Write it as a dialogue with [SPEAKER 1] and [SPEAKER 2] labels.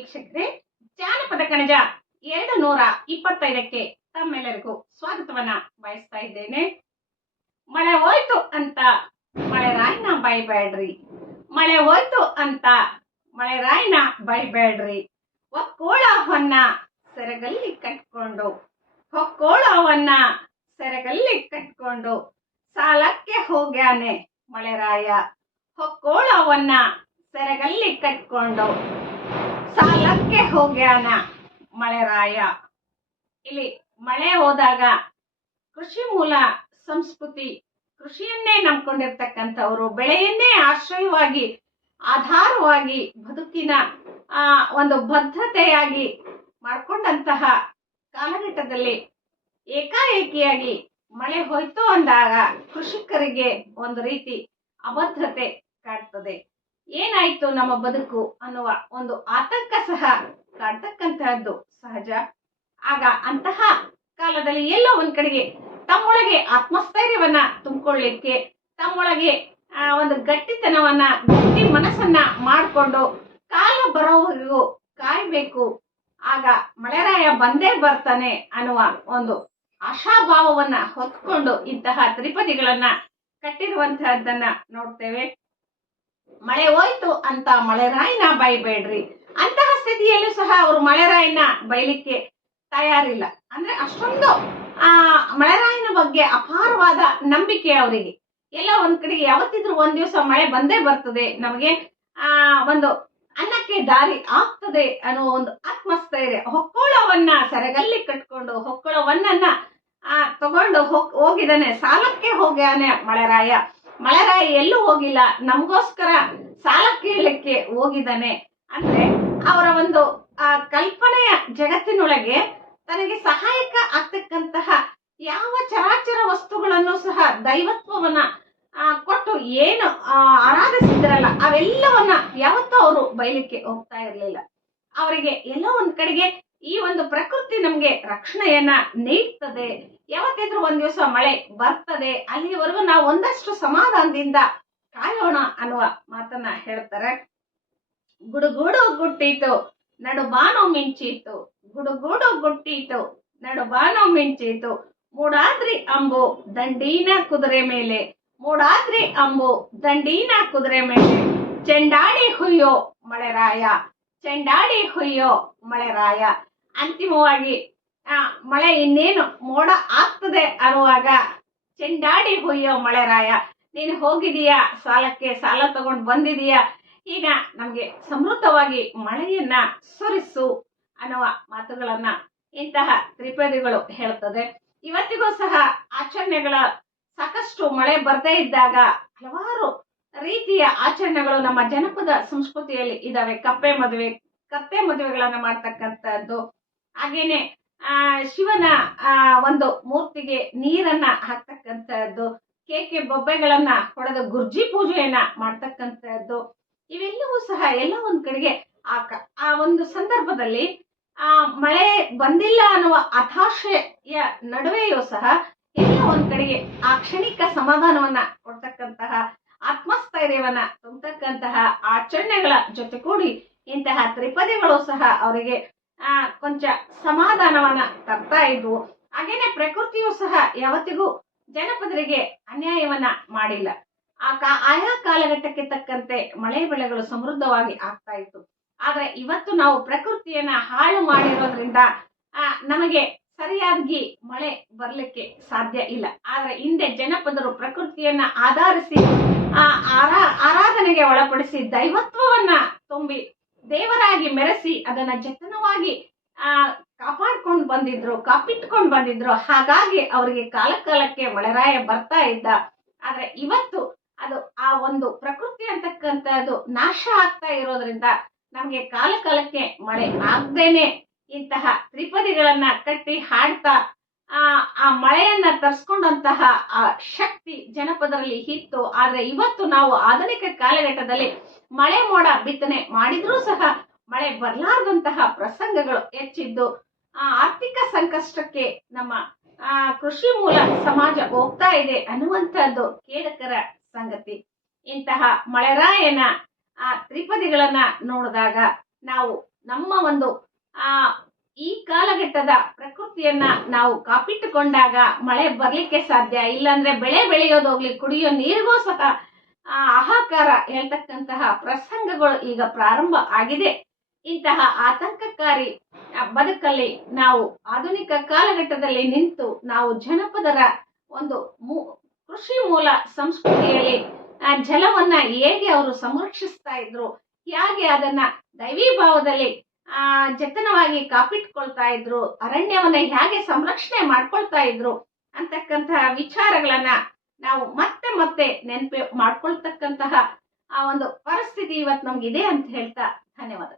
[SPEAKER 1] ವೀಕ್ಷಕರೇ, ಜಾನಪದ ಕಣಜ ಎರಡು ನೂರ ಇಪ್ಪತ್ತೈದಕ್ಕೆ ತಮ್ಮೆಲ್ಲರಿಗೂ ಸ್ವಾಗತವನ್ನ ಬಯಸ್ತಾ ಇದ್ದೇನೆ. ಮಳೆ ಹೋಯ್ತು ಅಂತ ಮಳೆ ರಾಯನ ಬೈಬೇಡ್ರಿ. ಮಳೆ ಹೋಯ್ತು ಅಂತ ಮಳೆ ರಾಯನ ಬೈಬೇಡ್ರಿ. ಒಕ್ಕೋಳವನ್ನ ಸೆರಗಲ್ಲಿ ಕಟ್ಕೊಂಡು ಹೊಕ್ಕೋಳವನ್ನ ಸೆರಗಲ್ಲಿ ಕಟ್ಕೊಂಡು, ಸಾಲಕ್ಕೆ ಹೋಗ್ಯಾನೆ ಮಳೆರಾಯ ಹೊಕ್ಕೋಳವನ್ನ ಸೆರಗಲ್ಲಿ ಕಟ್ಕೊಂಡು ಸಾಲಕ್ಕೆ ಹೋಗ್ಯಾನ ಮಳೆರಾಯ ಇಲ್ಲಿ ಮಳೆ ಹೋದಾಗ ಕೃಷಿ ಮೂಲ ಸಂಸ್ಕೃತಿ ಕೃಷಿಯನ್ನೇ ನಂಬ್ಕೊಂಡಿರ್ತಕ್ಕಂಥವ್ರು, ಬೆಳೆಯನ್ನೇ ಆಶ್ರಯವಾಗಿ, ಆಧಾರವಾಗಿ ಬದುಕಿನ, ಆ, ಒಂದು ಭದ್ರತೆಯಾಗಿ ಮಾಡ್ಕೊಂಡಂತಹ ಕಾಲಘಟ್ಟದಲ್ಲಿ ಏಕಾಏಕಿಯಾಗಿ ಮಳೆ ಹೋಯ್ತು ಅಂದಾಗ ಕೃಷಿಕರಿಗೆ ಒಂದು ರೀತಿ ಅಭದ್ರತೆ ಕಾಡ್ತದೆ ಏನಾಯ್ತು ನಮ್ಮ ಬದುಕು ಅನ್ನುವ ಒಂದು ಆತಂಕ ಸಹ ಕಾಡ್ತಕ್ಕಂತಹದ್ದು ಸಹಜ. ಆಗ ಅಂತಹ ಕಾಲದಲ್ಲಿ ಎಲ್ಲೋ ಒಂದ್ ಕಡೆಗೆ ತಮ್ಮೊಳಗೆ ಆತ್ಮಸ್ಥೈರ್ಯವನ್ನ ತುಂಬಿಕೊಳ್ಳಿಕ್ಕೆ, ತಮ್ಮೊಳಗೆ, ಆ, ಒಂದು ಗಟ್ಟಿತನವನ್ನ, ಗಟ್ಟಿ ಮನಸ್ಸನ್ನ ಮಾಡಿಕೊಂಡು ಕಾಲ ಬರೋವರೆಗೂ ಕಾಯ್ಬೇಕು. ಆಗ ಮಳೆರಾಯ ಬಂದೇ ಬರ್ತಾನೆ ಅನ್ನುವ ಒಂದು ಆಶಾಭಾವವನ್ನ ಹೊತ್ಕೊಂಡು ಇಂತಹ ತ್ರಿಪದಿಗಳನ್ನ ಕಟ್ಟಿರುವಂತಹದ್ದನ್ನ ನೋಡ್ತೇವೆ. ಮಳೆ ಹೋಯ್ತು ಅಂತ ಮಳೆರಾಯಿನ ಬೈಬೇಡ್ರಿ. ಅಂತಹ ಸ್ಥಿತಿಯಲ್ಲೂ ಸಹ ಅವರು ಮಳೆರಾಯಿನ ಬೈಲಿಕ್ಕೆ ತಯಾರಿಲ್ಲ. ಅಂದ್ರೆ ಅಷ್ಟೊಂದು, ಆ ಮಳೆರಾಯಿನ ಬಗ್ಗೆ ಅಪಾರವಾದ ನಂಬಿಕೆ ಅವರಿಗೆ. ಎಲ್ಲ ಒಂದ್ ಕಡೆಗೆ ಯಾವತ್ತಿದ್ರು ಒಂದ್ ದಿವಸ ಮಳೆ ಬಂದೇ ಬರ್ತದೆ. ನಮಗೆ, ಆ, ಒಂದು ಅನ್ನಕ್ಕೆ ದಾರಿ ಆಗ್ತದೆ ಅನ್ನೋ ಒಂದು ಆತ್ಮಸ್ಥೈರ್ಯ. ಹೊಕ್ಕೋಳವನ್ನ ಸೆರಗಲ್ಲಿ ಕಟ್ಕೊಂಡು ಹೊಕ್ಕೊಳವನ್ನ ಆ, ತಗೊಂಡು ಹೋಗ್ ಹೋಗಿದಾನೆ ಸಾಲಕ್ಕೆ ಹೋಗ್ಯಾನೆ ಮಳೆರಾಯ ಮಳೆರಾಯ ಎಲ್ಲೂ ಹೋಗಿಲ್ಲ. ನಮಗೋಸ್ಕರ ಸಾಲ ಕೇಳಲಿಕ್ಕೆ ಹೋಗಿದ್ದಾನೆ ಅಂದ್ರೆ ಅವರ ಒಂದು, ಆ, ಕಲ್ಪನೆಯ ಜಗತ್ತಿನೊಳಗೆ ತನಗೆ ಸಹಾಯಕ ಆಗ್ತಕ್ಕಂತಹ ಯಾವ ಚರಾಚರ ವಸ್ತುಗಳನ್ನು ಸಹ ದೈವತ್ವವನ್ನ ಕೊಟ್ಟು ಏನು ಆರಾಧಿಸಿದ್ರಲ್ಲ, ಅವೆಲ್ಲವನ್ನ ಯಾವತ್ತೂ ಅವರು ಬಯಲಿಕ್ಕೆ ಹೋಗ್ತಾ ಇರ್ಲಿಲ್ಲ. ಅವರಿಗೆ ಎಲ್ಲೋ ಒಂದ್ ಕಡೆಗೆ ಈ ಒಂದು ಪ್ರಕೃತಿ ನಮ್ಗೆ ರಕ್ಷಣೆಯನ್ನ ನೀಡ್ತದೆ. ಯಾವತ್ತಿದ್ರೂ ಒಂದ್ ದಿವಸ ಮಳೆ ಬರ್ತದೆ, ಅಲ್ಲಿವರೆಗೂ ನಾವು ಒಂದಷ್ಟು ಸಮಾಧಾನದಿಂದ ಕಾಯೋಣ ಅನ್ನುವ ಮಾತನ್ನ ಹೇಳ್ತಾರೆ. ಗುಡುಗುಡು ಗುಟ್ಟಿತು ನಡು ಬಾನು ಮಿಂಚೀತು. ಗುಡುಗುಡು ಗುಟ್ಟಿತು ನಡು ಬಾನು ಮಿಂಚೀತು. ಮೂಡಾದ್ರಿ ಅಂಬು ದಂಡೀನ ಕುದುರೆ ಮೇಲೆ. ಮೂಡಾದ್ರಿ ಅಂಬು ದಂಡೀನ ಕುದುರೆ ಮೇಲೆ. ಚೆಂಡಾಡಿ ಹುಯ್ಯೋ ಮಳೆರಾಯ ಚೆಂಡಾಡಿ ಹುಯ್ಯೋ ಮಳೆರಾಯ ಅಂತಿಮವಾಗಿ ಮಳೆ ಇನ್ನೇನು ಮೋಡ ಆಗ್ತದೆ ಅನ್ನುವಾಗ ಚೆಂಡಾಡಿ ಹುಯ್ಯೋ ಮಳೆರಾಯ ನೀನು ಹೋಗಿದೀಯಾ? ಸಾಲಕ್ಕೆ ಸಾಲ ತಗೊಂಡು ಬಂದಿದೀಯಾ? ಈಗ ನಮ್ಗೆ ಸಮೃದ್ಧವಾಗಿ ಮಳೆಯನ್ನ ಸುರಿಸು ಅನ್ನುವ ಮಾತುಗಳನ್ನ ಇಂತಹ ತ್ರಿಪದಿಗಳು ಹೇಳ್ತದೆ. ಇವತ್ತಿಗೂ ಸಹ ಆಚರಣೆಗಳ ಸಾಕಷ್ಟು ಮಳೆ ಬರ್ದೇ ಇದ್ದಾಗ ಹಲವಾರು ರೀತಿಯ ಆಚರಣೆಗಳು ನಮ್ಮ ಜನಪದ ಸಂಸ್ಕೃತಿಯಲ್ಲಿ ಇದಾವೆ. ಕಪ್ಪೆ ಮದುವೆ, ಕತ್ತೆ ಮದುವೆಗಳನ್ನ ಮಾಡ್ತಕ್ಕಂಥದ್ದು ಹಾಗೇನೆ, ಆ, ಶಿವನ, ಆ, ಒಂದು ಮೂರ್ತಿಗೆ ನೀರನ್ನ ಹಾಕ್ತಕ್ಕಂಥದ್ದು, ಕೇಕೆ ಬೊಬ್ಬೆಗಳನ್ನ ಹೊಡೆದು ಗುರ್ಜಿ ಪೂಜೆಯನ್ನ ಮಾಡ್ತಕ್ಕಂಥದ್ದು, ಇವೆಲ್ಲವೂ ಸಹ ಎಲ್ಲ ಒಂದ್ ಕಡೆಗೆ ಆ ಆ ಒಂದು ಸಂದರ್ಭದಲ್ಲಿ, ಆ, ಮಳೆ ಬಂದಿಲ್ಲ ಅನ್ನುವ ಹತಾಶೆಯ ನಡುವೆಯೂ ಸಹ ಎಲ್ಲ ಒಂದ್ ಕಡೆಗೆ ಆ ಕ್ಷಣಿಕ ಸಮಾಧಾನವನ್ನ ಕೊಡ್ತಕ್ಕಂತಹ, ಆತ್ಮಸ್ಥೈರ್ಯವನ್ನ ತುಂಬತಕ್ಕಂತಹ ಆಚರಣೆಗಳ ಜೊತೆ ಕೂಡಿ ಇಂತಹ ತ್ರಿಪದಿಗಳು ಸಹ ಅವರಿಗೆ ಕೊಂಚ ಸಮಾಧಾನವನ್ನ ತರ್ತಾ ಇದ್ವು. ಹಾಗೇನೆ ಪ್ರಕೃತಿಯು ಸಹ ಯಾವತ್ತಿಗೂ ಜನಪದರಿಗೆ ಅನ್ಯಾಯವನ್ನ ಮಾಡಿಲ್ಲ. ಆ ಕಾ, ಆಯಾ ಕಾಲಘಟ್ಟಕ್ಕೆ ತಕ್ಕಂತೆ ಮಳೆ ಬೆಳೆಗಳು ಸಮೃದ್ಧವಾಗಿ ಆಗ್ತಾ ಇತ್ತು. ಆದ್ರೆ ಇವತ್ತು ನಾವು ಪ್ರಕೃತಿಯನ್ನ ಹಾಳು ಮಾಡಿರೋದ್ರಿಂದ, ಆ, ನಮಗೆ ಸರಿಯಾಗಿ ಮಳೆ ಬರಲಿಕ್ಕೆ ಸಾಧ್ಯ ಇಲ್ಲ. ಆದ್ರೆ ಹಿಂದೆ ಜನಪದರು ಪ್ರಕೃತಿಯನ್ನ ಆಧರಿಸಿ, ಆ, ಆರಾ, ಆರಾಧನೆಗೆ ಒಳಪಡಿಸಿ ದೈವತ್ವವನ್ನ ತುಂಬಿ ದೇವರಾಗಿ ಮೆರೆಸಿ ಅದನ್ನ ಜತನವಾಗಿ, ಆ, ಕಾಪಾಡ್ಕೊಂಡು ಬಂದಿದ್ರು, ಕಾಪಿಟ್ಕೊಂಡು ಬಂದಿದ್ರು. ಹಾಗಾಗಿ ಅವರಿಗೆ ಕಾಲ ಕಾಲಕ್ಕೆ ಒಳರಾಯ ಬರ್ತಾ ಇದ್ದ. ಆದ್ರೆ ಇವತ್ತು ಅದು ಆ ಒಂದು ಪ್ರಕೃತಿ ಅಂತಕ್ಕಂಥದ್ದು ನಾಶ ಆಗ್ತಾ ಇರೋದ್ರಿಂದ ನಮ್ಗೆ ಕಾಲ ಕಾಲಕ್ಕೆ ಮಳೆ ಆಗ್ದೇನೆ ಇಂತಹ ತ್ರಿಪದಿಗಳನ್ನ ಕಟ್ಟಿ ಹಾಡ್ತಾ ಆ ಆ ಮಳೆಯನ್ನ ತರ್ಸ್ಕೊಂಡಂತಹ, ಆ, ಶಕ್ತಿ ಜನಪದರಲ್ಲಿ ಇತ್ತು. ಆದ್ರೆ ಇವತ್ತು ನಾವು ಆಧುನಿಕ ಕಾಲಘಟ್ಟದಲ್ಲಿ ಮಳೆ ಮೋಡ ಬಿತ್ತನೆ ಮಾಡಿದ್ರೂ ಸಹ ಮಳೆ ಬರಲಾರದಂತಹ ಪ್ರಸಂಗಗಳು ಹೆಚ್ಚಿದ್ದು. ಆ, ಆರ್ಥಿಕ ಸಂಕಷ್ಟಕ್ಕೆ ನಮ್ಮ, ಆ, ಕೃಷಿ ಮೂಲ ಸಮಾಜ ಹೋಗ್ತಾ ಇದೆ ಅನ್ನುವಂತಹದ್ದು ಖೇದಕರ ಸಂಗತಿ. ಇಂತಹ ಮಳೆರಾಯನ, ಆ, ತ್ರಿಪದಿಗಳನ್ನ ನೋಡಿದಾಗ ನಾವು ನಮ್ಮ ಒಂದು, ಆ, ಈ ಕಾಲಘಟ್ಟದ ಪ್ರಕೃತಿಯನ್ನ ನಾವು ಕಾಪಿಟ್ಟುಕೊಂಡಾಗ ಮಳೆ ಬರ್ಲಿಕ್ಕೆ ಸಾಧ್ಯ. ಇಲ್ಲಾಂದ್ರೆ ಬೆಳೆ ಬೆಳೆಯೋದೋಗ್ಲಿ ಕುಡಿಯೋ ನೀರಿಗೂ ಸತ ಆ ಹಾಹಾಕಾರ ಹೇಳ್ತಕ್ಕಂತಹ ಪ್ರಸಂಗಗಳು ಈಗ ಪ್ರಾರಂಭ ಆಗಿದೆ. ಇಂತಹ ಆತಂಕಕಾರಿ ಬದುಕಲ್ಲಿ ನಾವು ಆಧುನಿಕ ಕಾಲಘಟ್ಟದಲ್ಲಿ ನಿಂತು ನಾವು ಜನಪದರ ಒಂದು ಕೃಷಿ ಮೂಲ ಸಂಸ್ಕೃತಿಯಲ್ಲಿ ಜಲವನ್ನ ಹೇಗೆ ಅವರು ಸಂರಕ್ಷಿಸ್ತಾ ಇದ್ರು, ಹೇಗೆ ಅದನ್ನ ದೈವಿ ಭಾವದಲ್ಲಿ ಆ, ಜತನವಾಗಿ ಕಾಪಿಟ್ಕೊಳ್ತಾ ಇದ್ರು, ಅರಣ್ಯವನ್ನ ಹೇಗೆ ಸಂರಕ್ಷಣೆ ಮಾಡ್ಕೊಳ್ತಾ ಇದ್ರು ಅಂತಕ್ಕಂತಹ ವಿಚಾರಗಳನ್ನ ನಾವು ಮತ್ತೆ ಮತ್ತೆ ನೆನಪು ಮಾಡ್ಕೊಳ್ತಕ್ಕಂತಹ ಆ ಒಂದು ಪರಿಸ್ಥಿತಿ ಇವತ್ತು ನಮ್ಗಿದೆ ಅಂತ ಹೇಳ್ತಾ ಧನ್ಯವಾದ